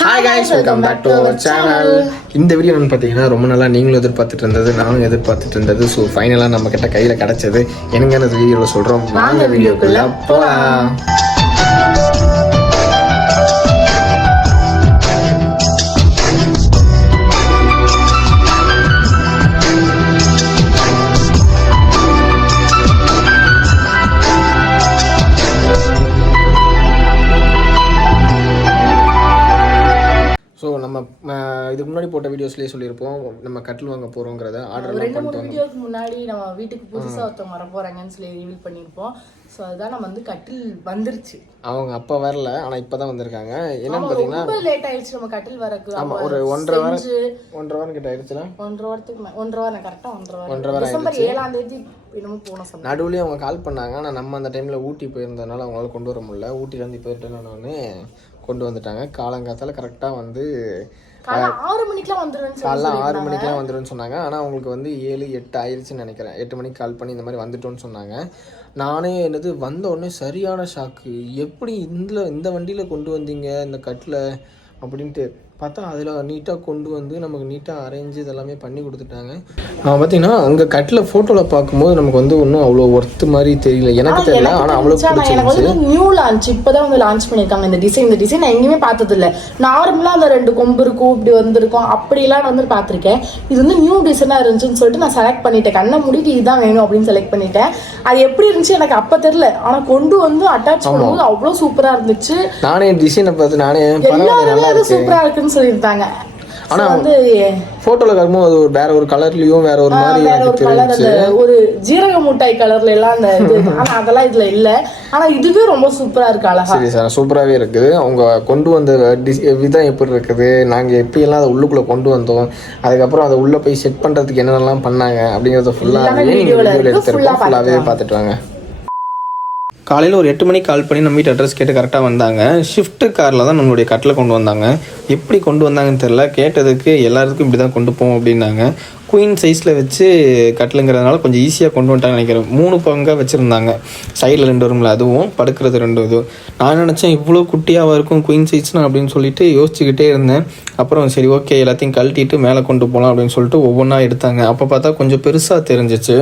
Hi guys welcome back to our channel இந்த video என்னன்னு பார்த்தீங்கன்னா ரொம்ப நாளாக நீங்களும் எதிர்பார்த்துட்டு இருந்தது நானும் எதிர்பார்த்துட்டு இருந்தது. ஸோ ஃபைனலாக நம்ம கிட்ட கையில் கிடச்சது. என்னங்க அந்த வீடியோவில் சொல்கிறோம் வாங்க வீடியோக்குள்ள போகலாம் ஸோ நம்ம இதுக்கு முன்னாடி போட்ட வீடியோஸ்லேயே சொல்லியிருப்போம் நம்ம கட்டில் வாங்க போகிறோங்கிறத ஆர்டர்லாம் ரெண்டு மூணு வீடியோக்கு முன்னாடி நம்ம வீட்டுக்கு புதுசா ஒருத்தவங்க வர போறாங்கன்னு சொல்லி ரிவீல் பண்ணியிருப்போம். ஸோ அதுதான் நம்ம வந்து கட்டில் வந்துருச்சு. அவங்க அப்போ வரல ஆனால் இப்போ தான் வந்திருக்காங்க. என்னன்னு பார்த்தீங்கன்னா ரொம்ப லேட் ஆயிடுச்சு நம்ம கட்டில் வரக்கு. ஆமாம் ஒரு ஒன்றரை வாரம் ஒன்றரை வாரம் கிட்ட ஆயிடுச்சுல? ஒன்றரை வாரத்துக்கு ஒன்றரை வாரம் கரெக்டா ஒன்றரை ஒன்றரை வாரம். வாரம் டிசம்பர் ஏழாம் தேதி என்னமோ நடுவுலயே அவங்க கால் பண்ணாங்க ஆனால் நம்ம அந்த டைமில் ஊட்டி போயிருந்ததுனால அவங்களால கொண்டு வர முடியல. ஊட்டிலேருந்து இப்போ ரிட்டர்ன் கொண்டு வந்துட்டாங்க. காலங்காத்தால கரெக்டாக வந்து ஆறு மணிக்கெல்லாம் சொல்லி காலைல ஆறு மணிக்கெலாம் வந்துருன்னு சொன்னாங்க. ஆனால் அவங்களுக்கு வந்து ஏழு எட்டு ஆயிடுச்சுன்னு நினைக்கிறேன். எட்டு மணிக்கு கால் பண்ணி இந்த மாதிரி வந்துட்டோன்னு சொன்னாங்க. நானே என்னது வந்த உடனே சரியான ஷாக்கு எப்படி இந்த இந்த வண்டியில் கொண்டு வந்தீங்க இந்த கட்டில்? அப்படின்ட்டு பார்த்தா அதில் நீட்டாக கொண்டு வந்து நமக்கு நீட்டாக அரேஞ்சு இதெல்லாமே பண்ணி கொடுத்துட்டாங்க. பார்த்தீங்கன்னா அங்கே கட்டில் ஃபோட்டோவில் பார்க்கும்போது நமக்கு வந்து ஒன்றும் அவ்வளோ ஒர்த்து மாதிரி தெரியல. எனக்கு தெரியல. ஆனால் அவ்வளோ எனக்கு வந்து நியூ லான்ச் இப்பதான் வந்து லான்ச் பண்ணிருக்காங்க இந்த டிசைன் இந்த டிசைன் நான் எங்கேயுமே பார்த்தது இல்ல நார்மலா அந்த ரெண்டு கொம்பு இருக்கும் இப்படி வந்திருக்கும். அப்படிலாம் வந்து பார்த்திருக்கேன். இது வந்து நியூ டிசைனா இருந்துச்சுன்னு சொல்லிட்டு நான் செலக்ட் பண்ணிட்டேன். கண்ணை மூடிட்டு இதுதான் வேணும் அப்படின்னு செலக்ட் பண்ணிட்டேன். அது எப்படி இருந்துச்சு எனக்கு அப்ப தெரியல. ஆனா கொண்டு வந்து அட்டாச் பண்ணும்போது அவ்வளவு சூப்பரா இருந்துச்சு. நானே டிசைனை பார்த்து நானே அது இருக்கு. இருக்குன்னு சொல்லியிருந்தாங்க ஆனா வந்து ஃபோட்டோவில் பார்க்கும்போது அது ஒரு வேற ஒரு கலர்லேயும் வேற ஒரு மாதிரி வேற ஒரு கலர் தெரிஞ்சுச்சு. அந்த ஒரு ஜீரக முட்டாய் கலர்ல எல்லாம் அந்த இது. ஆனா அதெல்லாம் இதுல இல்ல. ஆனா இதுவே ரொம்ப சூப்பரா இருக்கு அழகா. சரி சார் சூப்பராகவே இருக்குது அவங்க கொண்டு வந்த விதம் எப்படி இருக்குது? நாங்கள் எப்படியெல்லாம் அதை உள்ளுக்குள்ளே கொண்டு வந்தோம்? அதுக்கப்புறம் அதை உள்ளே போய் செட் பண்ணுறதுக்கு என்னென்னலாம் பண்ணாங்க? அப்படிங்கிறத எல்லாமே நீங்கள் வீடியோல. எடுத்துருக்கோம். Full-ஆ ஃபுல்லாகவே பார்த்துட்டு வாங்க. காலையில் ஒரு எட்டு மணிக்கு கால் பண்ணி நம்ம வீட்டு அட்ரஸ் கேட்டு கரெக்டாக வந்தாங்க. ஷிஃப்ட்டு காரில் தான் நம்மளுடைய கட்டில் கொண்டு வந்தாங்க. எப்படி கொண்டு வந்தாங்கன்னு தெரில கேட்டதுக்கு எல்லாருக்கும் இப்படி தான் கொண்டு போவோம் அப்படின்னாங்க. குயின் சைஸில் வச்சு கட்டிலுங்கிறதுனால கொஞ்சம் ஈஸியாக கொண்டு வந்துட்டாங்கன்னு நினைக்கிறேன். மூணு பங்காக வச்சுருந்தாங்க. சைடில் ரெண்டு வரும்ல அதுவும் படுக்கிறது ரெண்டு இதுவும் நான் நினச்சேன் இவ்வளோ குட்டியாக இருக்கும் குயின் சைஸ்னா அப்படின்னு சொல்லிட்டு யோசிச்சுக்கிட்டே இருந்தேன். அப்புறம் சரி ஓகே எல்லாத்தையும் கழட்டிட்டு மேலே கொண்டு போகலாம் அப்படின்னு சொல்லிட்டு ஒவ்வொன்றா எடுத்தாங்க. அப்போ பார்த்தா கொஞ்சம் பெருசாக தெரிஞ்சிச்சு.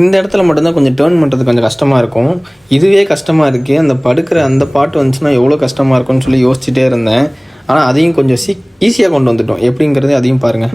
இந்த இடத்துல மட்டும்தான் கொஞ்சம் டேர்ன் பண்ணுறது கொஞ்சம் கஷ்டமாக இருக்கும். இதுவே கஷ்டமாக இருக்குது அந்த படுக்கிற அந்த பாட்டு வந்துச்சுன்னா எவ்வளோ கஷ்டமாக இருக்கும்னு சொல்லி யோசிச்சுட்டே இருந்தேன். ஆனால் அதையும் கொஞ்சம் சீ ஈஸியாக கொண்டு வந்துட்டோம். எப்படிங்கிறதே அதையும் பாருங்கள்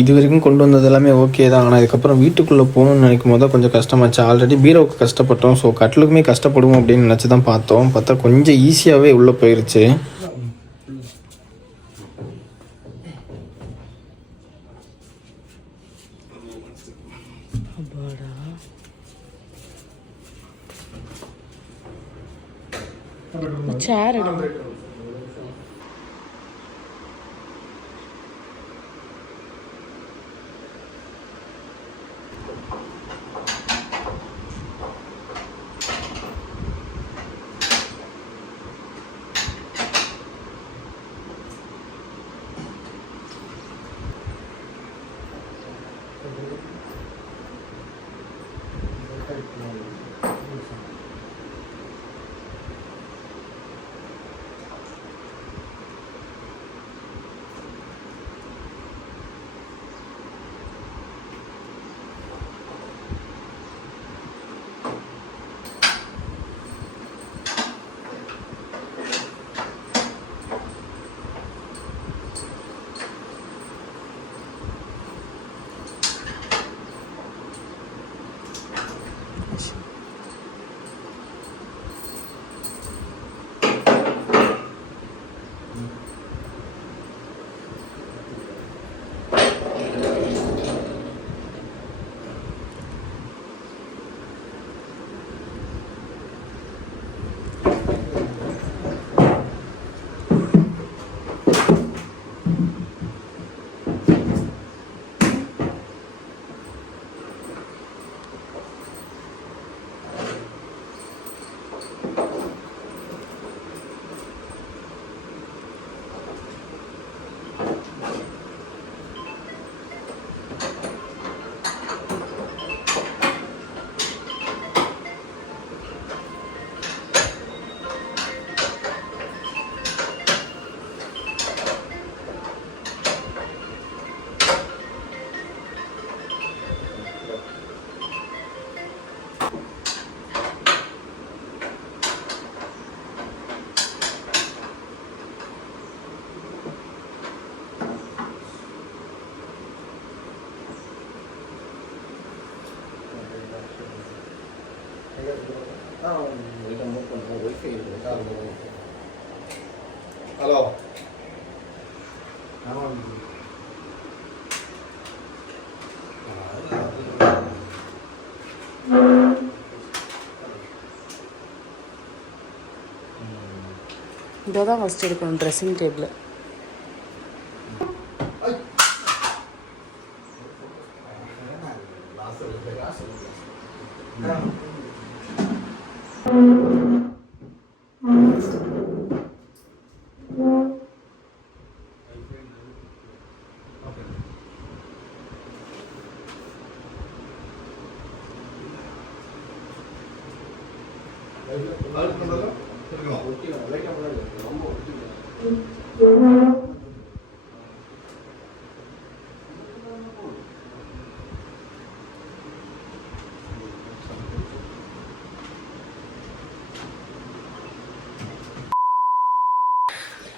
இது வரைக்கும் கொண்டு வந்தது எல்லாமே ஓகே தான். ஆனால் இதுக்கப்புறம் வீட்டுக்குள்ளே போகணும்னு நினைக்கும் போது கொஞ்சம் கஷ்டமாச்சு. ஆல்ரெடி பீரோவுக்கு கஷ்டப்பட்டோம். ஸோ கட்டிலுக்குமே கஷ்டப்படுவோம் அப்படின்னு நினச்சி தான் பார்த்தோம். பார்த்தா கொஞ்சம் ஈஸியாகவே உள்ளே போயிருச்சு. சேர் ஹலோ இதை தான் ஃபஸ்ட் எடுக்கணும் ட்ரெஸ்ஸிங் டேபிள்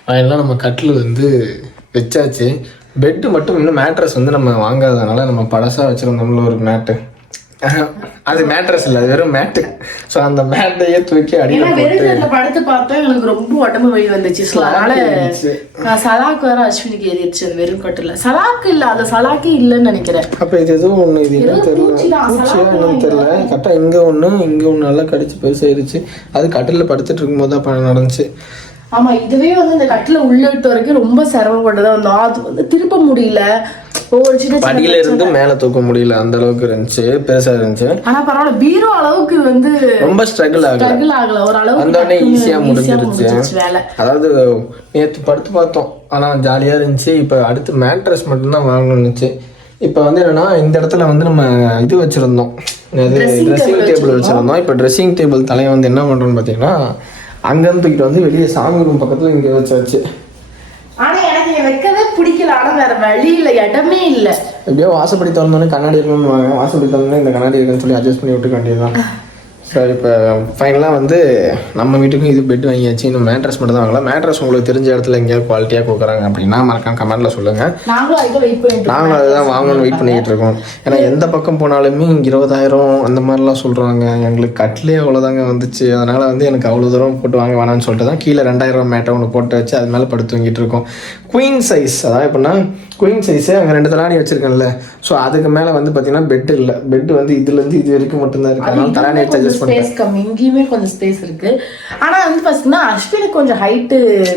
அதெல்லாம் நம்ம கட்டில் வந்து வச்சாச்சு. பெட்டு மட்டும் இன்னும் மேட்ரஸ் வந்து நம்ம வாங்காதனால நம்ம பழசாக வச்சுருந்தோம்ல ஒரு மேட்டு அது மேட்ரஸ் இல்லை அது வெறும் மேட்டு ஸோ அந்த மேட்டையே தூக்கி அடியில் போட்டு. படுத்து பார்த்தா எனக்கு ரொம்ப உடம்பு வலி வந்துச்சு. அதனால சலாக்கு வேற அஸ்வினிக்கு ஏறிடுச்சு அந்த வெறும் கட்டுல. சலாக்கு இல்ல அந்த சலாக்கே இல்லைன்னு நினைக்கிறேன். அப்போ இது எதுவும் ஒன்று இது என்ன தெரியல. சலாக்கு என்னன்னு தெரியல. கரெக்டாக இங்கே ஒன்று இங்கே ஒன்று நல்லா கடிச்சு பெருசாயிருச்சு அது கட்டிலில் படுத்துட்டு இருக்கும்போது தான் நடந்துச்சு. ஆமா இதுவே வந்து இந்த கட்டுல உள்ளிட்டு வரைக்கும் ரொம்ப சிரமப்பட்டதா வந்தோம் அது வந்து திருப்ப முடியல. ஒவ்வொரு சின்ன படியில இருந்து மேலே தூக்க முடியல. அந்த அளவுக்கு இருந்துச்சு. பெருசா இருந்துச்சு. ஆனா பரவாயில்ல. பீரோ அளவுக்கு வந்து ரொம்ப ஸ்ட்ரகிள் ஆகல. ஸ்ட்ரகிள் ஆகல. ஒரு அளவுக்கு வந்தோடனே டக்குன்னு ஈஸியா முடிஞ்சிருச்சு. வேலை. அதாவது நேற்று படுத்து பார்த்தோம். ஆனா ஜாலியா இருந்துச்சு. இப்போ அடுத்து மேட்ரஸ் மட்டும்தான் வாங்கணும்னு இருந்துச்சு. இப்போ வந்து என்னன்னா இந்த இடத்துல வந்து நம்ம இது வச்சிருந்தோம். ட்ரெஸ்ஸிங் டேபிள் வச்சிருந்தோம். இப்போ ட்ரெஸ்ஸிங் டேபிள் தலையை வந்து என்ன பண்றோம்னு பார்த்தீங்கன்னா அங்கேருந்து தூக்கிட்டு வந்து வெளியே சாமி ரூம் பக்கத்துல இங்கே வச்சாச்சு. ஆனா எனக்கு இங்க வைக்கவே பிடிக்கல. ஆனா வேற வழி இல்ல. இடமே இல்ல. எப்படியோ வாசப்படி திறந்தோடனே கண்ணாடி இருக்கணும்னு வாங்க. வாசப்படி திறந்தோடனே இந்த கண்ணாடி இருக்குன்னு சொல்லி அட்ஜஸ்ட் பண்ணி விட்டுக்க வேண்டியதுதான். ஸோ இப்போ ஃபைனலாக வந்து நம்ம வீட்டுக்கும் இது பெட் வாங்கியாச்சு. இன்னும் மேட்ரஸ் மட்டும் தான் வாங்கலாம் மேட்ரஸ் உங்களுக்கு தெரிஞ்ச இடத்துல எங்கேயாவது குவாலிட்டியாக கொடுக்குறாங்க அப்படின்னா மறக்காம கமெண்ட்டில் சொல்லுங்கள் நாங்களும் அதுதான் வாங்கணும்னு வெயிட் பண்ணிக்கிட்டு இருக்கோம். ஏன்னா எந்த பக்கம் போனாலுமே இங்கே இருபதாயிரம் அந்த மாதிரிலாம் சொல்கிறாங்க எங்களுக்கு கட்லே அவ்வளோதாங்க வந்துச்சு. அதனால் வந்து எனக்கு அவ்வளோ தூரம் போட்டு வாங்க வேணாம்னு சொல்லிட்டு தான் கீழே ரெண்டாயிரம் மேட்டை ஒன்று போட்டு வச்சு அது மேலே படுத்து தூங்கிட்டு இருக்கோம். குயின் சைஸ் அதான் எப்படின்னா குயின் சைஸு அங்கே ரெண்டு தலாணி வச்சுருக்கேன்ல. ஸோ அதுக்கு மேலே வந்து பார்த்தீங்கன்னா பெட் இல்லை. பெட் வந்து இதுலேருந்து இது வரைக்கும் மட்டும்தான் இருக்கு. அதனால தலாணி வச்சு ஸ்பேஸ் கம்மி. இங்கேயுமே கொஞ்சம் ஸ்பேஸ் இருக்கு. ஆனா வந்து பாத்தீங்கன்னா அஸ்வினுக்கு கொஞ்சம் ஹைட்டு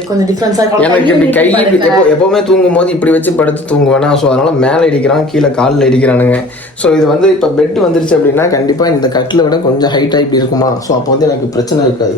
கொஞ்சம் டிஃபரன்ஸா எனக்கு இப்படி கை எப்போ எப்போவுமே தூங்கும் போது இப்படி வச்சு படுத்து தூங்குவேனா? ஸோ அதனால மேலே இடிக்கிறான் கீழே காலில் இடிக்கிறானுங்க. ஸோ இது வந்து இப்போ பெட் வந்துருச்சு அப்படின்னா கண்டிப்பாக இந்த கட்டில் விட கொஞ்சம் ஹைட்டாக இப்படி இருக்குமா? ஸோ அப்போ வந்து எனக்கு பிரச்சனை இருக்காது.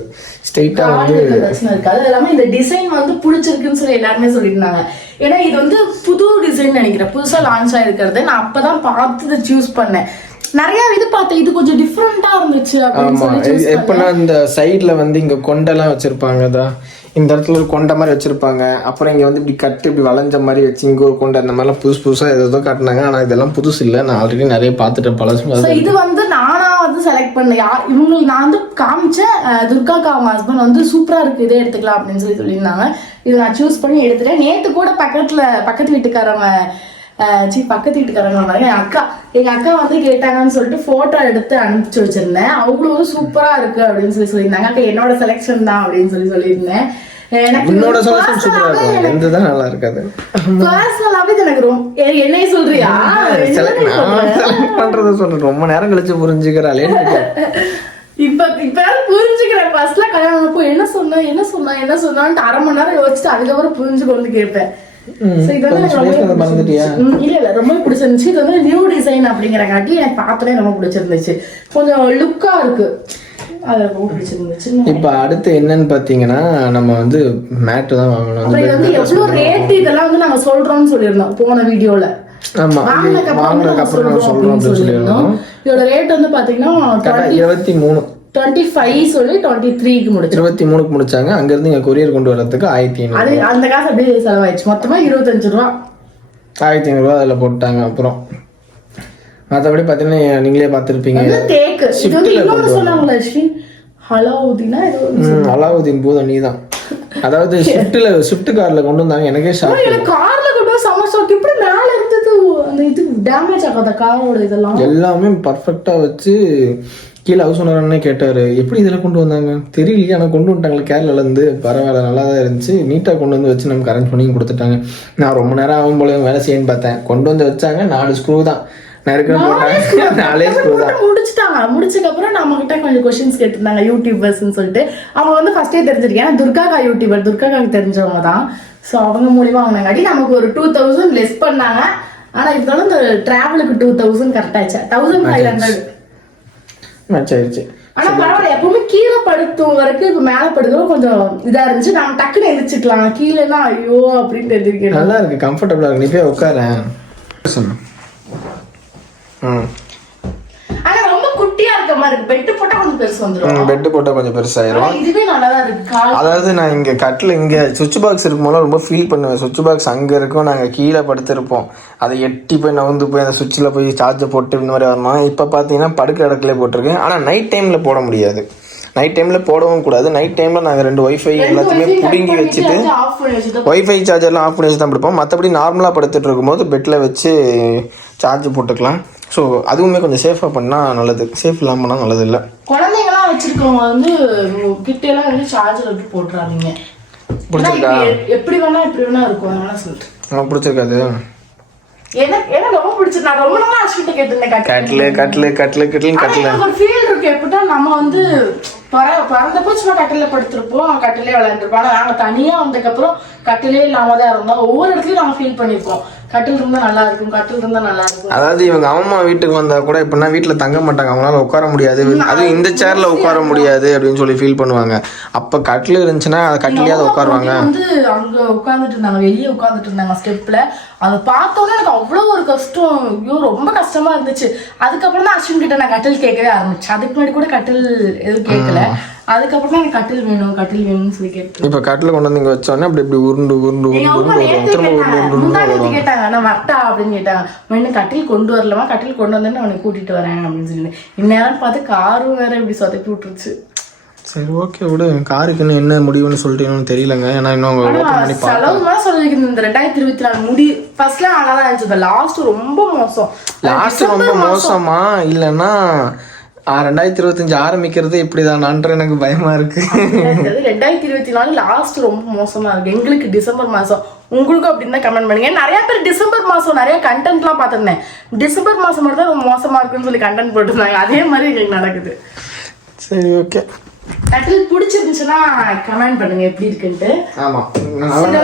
ஸ்ட்ரெயிட்டாக வந்து பிரச்சனை இருக்காது. அது இல்லாம இந்த டிசைன் வந்து பிடிச்சிருக்குன்னு சொல்லி எல்லாருமே சொல்லியிருந்தாங்க. ஏன்னா இது வந்து புது டிசைன் நினைக்கிறேன். புதுசா லான்ச் ஆயிருக்கிறது நான் அப்பதான் பார்த்து சூஸ் பண்ணேன். நிறைய இது பார்த்தேன். இது கொஞ்சம் டிஃப்ரெண்டா இருந்துச்சு ஆமா. எப்படின்னா இந்த சைடில் வந்து இங்கே கொண்டெல்லாம் வச்சிருப்பாங்க தான் இந்த இடத்துல ஒரு கொண்டை மாதிரி வச்சிருப்பாங்க. அப்புறம் இங்கே வந்து இப்படி கட்டு இப்படி வளைஞ்ச மாதிரி வச்சு இங்கே ஒரு கொண்டை அந்த மாதிரிலாம் புதுசு புதுசாக ஏதோ காட்டினாங்க. ஆனால் இதெல்லாம் புதுசு இல்லை. நான் ஆல்ரெடி நிறைய பார்த்துட்டேன். பழசு இது வந்து நானா வந்து செலக்ட் பண்ண யார் இவங்களுக்கு நான் வந்து காமிச்சேன் துர்காக்கா அவங்க ஹஸ்பண்ட் வந்து சூப்பரா இருக்கு. இதே எடுத்துக்கலாம் அப்படின்னு சொல்லி சொல்லியிருந்தாங்க. இது நான் சூஸ் பண்ணி எடுத்துட்டேன். நேத்து கூட பக்கத்துல பக்கத்து வீட்டுக்காரங்க அஹ், சீ பக்கத்து வீட்டுக்காரங்க பாருங்க என் அக்கா எங்க அக்கா வந்து கேட்டாங்கன்னு சொல்லிட்டு போட்டோ எடுத்து அனுப்பிச்சு வச்சிருந்தேன். அவங்களும் சூப்பரா இருக்கு அப்படின்னு சொல்லி சொல்லியிருந்தாங்க. அக்கா என்னோட செலெக்ஷன் தான் அப்படின்னு சொல்லி சொல்லியிருந்தேன். உன்னோட சொல்யூஷன் இருக்கும். நல்லா இருக்காது. பர்சனலாவே எனக்கு ரொம்ப என்னைய சொல்றியா? செலக்ட் என்னைய நான் சொல்ற? செலக்ட் பண்ணுறத சொல்கிறேன் ரொம்ப நேரம் கழிச்சு புரிஞ்சுக்கிறாளேன்னு இருக்கேன். இப்ப இப்ப புரிஞ்சுக்கிறேன் ஃபர்ஸ்ட்ல கல்யாணம் அப்போ என்ன சொன்ன என்ன சொன்ன என்ன சொன்னான்ட்டு அரை மணி நேரம் யோசிச்சுட்டு அதுக்கப்புறம் புரிஞ்சு கொண்டு கேட்பேன் இல்ல இல்ல ரொம்ப பிடிச்சிருந்துச்சு. இது வந்து நியூ டிசைன் அப்படிங்கறங்காட்டி எனக்கு ரொம்ப பிடிச்சிருந்துச்சு. கொஞ்சம் லுக்கா இருக்கு. இப்போ அடுத்து என்னன்னு பார்த்தீங்கன்னா நம்ம வந்து தான் வாங்கணும். அப்புறம் இது வந்து எவ்வளவு ரேட் இதெல்லாம் வந்து நாங்க சொல்றோம்னு சொல்லியிருந்தோம் போன வீடியோல இதோட ரேட் வந்து பாத்தீங்கன்னா இருபத்தி மூணு. டுவெண்ட்டி ஃபைவ் சொல்லி டுவெண்ட்டி த்ரீக்கு முடிச்சிருக்கோம் இருபத்தி மூணுக்கு முடிச்சாங்க. அங்கேருந்து இங்கே கொரியர் கொண்டு வரதுக்கு ஆயிரத்தி ஐநூறு. அது அந்த காசு அப்படியே செலவாயிடுச்சு. மொத்தமா இருபத்தஞ்சு ரூபா. ஆயிரத்தி ஐநூறுரூவா அதில் போட்டாங்க அப்புறம். மற்றபடி பார்த்தீங்கன்னா நீங்களே பார்த்துருப்பீங்க. தேக்கு. இது வந்து இன்னொன்னு சொன்னாங்களே ஒரு- ம், அலாவுதீன் பூதம் நீ தான் அதாவது ஷிஃப்ட்டில் ஷிஃப்ட் காரில் கொண்டு வந்தாங்க. எனக்கே ஷாக் கார்ல கொண்டு போய் செம ஷாக் இப்படி மேல இருந்தது அந்த இது டேமேஜ் ஆகாத காரோட இதெல்லாம்? எல்லாமே பர்ஃபெக்டாக வச்சு கீழே ஹவுஸ் ஓனரே கேட்டார். எப்படி இதில் கொண்டு வந்தாங்க? தெரியலையே ஆனால் கொண்டு வந்துட்டாங்களே கேரளாலேருந்து பரவாயில்ல நல்லா தான் இருந்துச்சு நீட்டாக கொண்டு வந்து வச்சு நமக்கு அரேஞ்ச் பண்ணி கொடுத்துட்டாங்க. நான் ரொம்ப நேரம் ஆகும் போல வேலை செய்யன்னு பார்த்தேன். கொண்டு வந்து வச்சாங்க நாலு ஸ்க்ரூ தான். இருக்குன்னு போட்டாங்க நாலே ஸ்க்ரூ தான். முடிச்சிட்டாங்க. முடிச்சதுக்கு அப்புறம் நம்ம கிட்ட கொஞ்சம் கொஸ்டின்ஸ் கேட்டிருந்தாங்க. யூடியூபர்ஸ்னு சொல்லிட்டு. அவங்க வந்து ஃபர்ஸ்டே தெரிஞ்சிருக்கேன். துர்காக்கா யூடியூபர் துர்காக்காக்கு தெரிஞ்சவங்க தான். ஸோ அவங்க மூலியமா வாங்கினாங்காட்டி நமக்கு ஒரு டூ தௌசண்ட் லெஸ் பண்ணாங்க. ஆனா இருந்தாலும் இந்த டிராவலுக்கு டூ தௌசண்ட் கரெக்ட் ஆயிடுச்சு. தௌசண்ட் ஃபைவ் ஹண்ட்ரட் ஆயிடுச்சு ஆனா பரவாயில்ல. எப்பவுமே கீழே படுத்தும் வரைக்கும் இப்ப மேல படுக்கவும் கொஞ்சம் இதா இருந்துச்சு. நம்ம டக்குன்னு எந்திரிச்சுக்கலாம். கீழேனா ஐயோ அப்படின்னு எந்திரிக்கணும் நல்லா இருக்கு. கம்ஃபர்டபுளாக இருக்கு. நீ போய் உட்காரேன் ம். ரொம்ப குட்டியா இருக்க. பெட்டு கொஞ்சம் பெருசு வந்துரும். பெட்டு போட்டால் கொஞ்சம் பெருசாயிரும். இருக்கு. அதாவது நான் இங்கே கட்டில் இங்கே சுவிட்ச் பாக்ஸ் இருக்கும்போது ரொம்ப ஃபீல் பண்ணுவேன். சுவிட்ச் பாக்ஸ் அங்கே இருக்கும் நாங்கள் கீழே படுத்திருப்போம். அதை எட்டி போய் நவுந்து போய் அந்த சுவிட்சில் போய் சார்ஜை போட்டு இந்த மாதிரி வரணும் இப்போ பார்த்தீங்கன்னா படுக்க இடத்துல போட்டிருக்கேன். ஆனால் நைட் டைமில் போட முடியாது. நைட் டைமில் போடவும் கூடாது. நைட் டைமில் நாங்கள் ரெண்டு ஒய்ஃபை எல்லாத்தையுமே பிடுங்கி வச்சுட்டு ஒய்ஃபை சார்ஜர்லாம் ஆஃப் பண்ணி வச்சு தான் படுப்போம். மற்றபடி நார்மலாக படுத்துட்டு இருக்கும்போது பெட்டில் வச்சு சார்ஜ் போட்டுக்கலாம். ஸோ அதுவுமே கொஞ்சம் சேஃபாக பண்ணால் நல்லது. சேஃப் இல்லாமல் பண்ணால் நல்லது இல்லை குழந்தைங்கலாம் வச்சிருக்கவங்க வந்து கிட்ட எல்லாம் வந்து சார்ஜர் விட்டு போட்டுறாதீங்க எ- எப்படி வேணா எப்படி வேணா இருக்கும். அதனால சொல்லிட்டு பிடிச்சிருக்காது எனக்கு எனக்கு ரொம்ப பிடிச்சது நான் ரொம்ப நாளா அஸ்விட்ட கேட்டிருந்தேன் கட்டில். ஆனா கட்டில். எனக்கு ஒரு ஃபீல் இருக்கு. எப்படின்னா நம்ம வந்து பற- பிறந்தப்போ சும்மா கட்டில படுத்திருப்போம். கட்டிலே விளையாண்டுருப்போம் ஆனா நாங்க தனியா வந்ததுக்கப்புறம் கட்டிலே இல்லாம தான் இருந்தோம். ஒவ்வொரு இடத்துலயும் நாங்க ஃபீல் பண்ணிருப்போம் கட்டில் இருந்தா நல்லா இருக்கும் கட்டில் இருந்தா நல்லா இருக்கும். அதாவது இவங்க அம்மா வீட்டுக்கு வந்தா கூட எப்படின்னா வீட்டில் தங்க மாட்டாங்க. அவங்களால உட்கார முடியாது. அதுவும் இந்த சேர்ல உட்கார முடியாது அப்படின்னு சொல்லி ஃபீல் பண்ணுவாங்க. அப்போ கட்டில் இருந்துச்சுன்னா அது கட்டிலேயே அதை உட்காருவாங்க. வந்து அங்க உட்கார்ந்துட்டு இருந்தாங்க வெளியே உட்கார்ந்துட்டு இருந்தாங்க ஸ்டெப்ல அதை பார்த்தோன்னே எனக்கு அவ்வளோ ஒரு கஷ்டம். ஐயோ ரொம்ப கஷ்டமா இருந்துச்சு. அதுக்கப்புறம் தான் அஸ்வின் கிட்ட நான் கட்டில் கேட்கவே ஆரம்பிச்சேன். அதுக்கு முன்னாடி கூட கட்டில் எதுவும் கேட்கல. அதுக்கப்புறம் தான் எனக்கு கட்டில் வேணும் கட்டில் வேணும்னு சொல்லி கேட்டு இப்போ கட்டில் கொண்டு வந்து இங்கே வச்சோடனே அப்படி இப்படி உருண்டு உருண்டு உருண்டு உருண்டு திரும்ப உருண்டு உருண்டு கேட்டாங்க. நான் வரட்டா அப்படின்னு கேட்டாங்க. வேணும் கட்டில் கொண்டு வரலமா? கட்டில் கொண்டு வந்தேன்னு அவனை கூட்டிட்டு வரேன் அப்படின்னு சொல்லி இந்நேரம் பார்த்து காரும் வேற இப்படி சொதப்பி விட்டுருச்சு. சரி ஓகே விடு. காருக்கு இன்னும் என்ன முடிவுன்னு சொல்லிட்டு இன்னும் தெரியலங்க. ஏன்னா இன்னும் அவங்க ஓப்பன் பண்ணி பா செலவு தான் சொல்லிருக்கு இந்த ரெண்டாயிரத்தி இருபத்தி நாலு முடி ஃபர்ஸ்ட்லாம் நல்லா தான் இருந்துச்சு. லாஸ்ட் ரொம்ப மோசம். லாஸ்ட் ரொம்ப மோசமா? இல்லைன்னா ரெண்டாயிரத்தி இருபத்தஞ்சு ஆரம்பிக்கிறது இப்படிதானான்ற எனக்கு பயமா இருக்கு. ரெண்டாயிரத்தி இருபத்தி நாலு லாஸ்ட் ரொம்ப மோசமா இருக்கு. எங்களுக்கு டிசம்பர் மாசம். உங்களுக்கும் அப்படின்னு தான் கமெண்ட் பண்ணுங்க நிறைய பேர் டிசம்பர் மாசம் நிறைய கண்டென்ட்லாம் பார்த்திருந்தேன். டிசம்பர் மாசம் மட்டும் தான் ரொம்ப மோசமா இருக்குன்னு சொல்லி கண்டென்ட் போட்டிருந்தாங்க. அதே மாதிரி எங்களுக்கு நடக்குது. சரி ஓகே கட்டில் பிடிச்சிருந்துச்சுன்னா கமெண்ட் பண்ணுங்க எப்படி இருக்குன்ட்டு. ஆமா.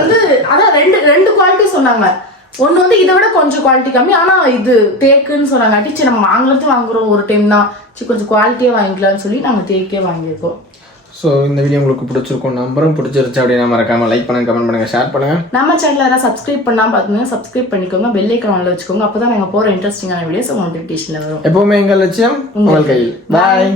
வந்து அதான் ரெண்டு ரெண்டு குவாலிட்டி சொன்னாங்க. ஒண்ணு வந்து இதை விட கொஞ்சம் குவாலிட்டி கம்மி. ஆனா இது தேக்குன்னு சொன்னாங்க சரி நம்ம வாங்குறது வாங்குறோம். ஒரு டைம் தான். சரி கொஞ்சம் குவாலிட்டியே வாங்கிக்கலாம்னு சொல்லி நாங்க தேக்கே வாங்கியிருக்கோம். ஸோ இந்த வீடியோ உங்களுக்கு பிடிச்சிருக்கும். நம்பரும் பிடிச்சிருச்சு அப்படின்னா மறக்காம லைக் பண்ணுங்க கமெண்ட் பண்ணுங்க ஷேர் பண்ணுங்க. நம்ம சேனல் யாராவது சப்ஸ்கிரைப் பண்ணாம பார்த்தீங்கன்னா சப்ஸ்கிரைப் பண்ணிக்கோங்க. பெல் ஐக்கானில் வச்சுக்கோங்க. அப்பதான் நாங்க போற இன்ட்ரெஸ்டிங்கான வீடியோஸ் நோட்டிஃபிகேஷன்ல வரும். எப்பவுமே எங்கள் லட்சியம் உங்கள் கையில். பாய்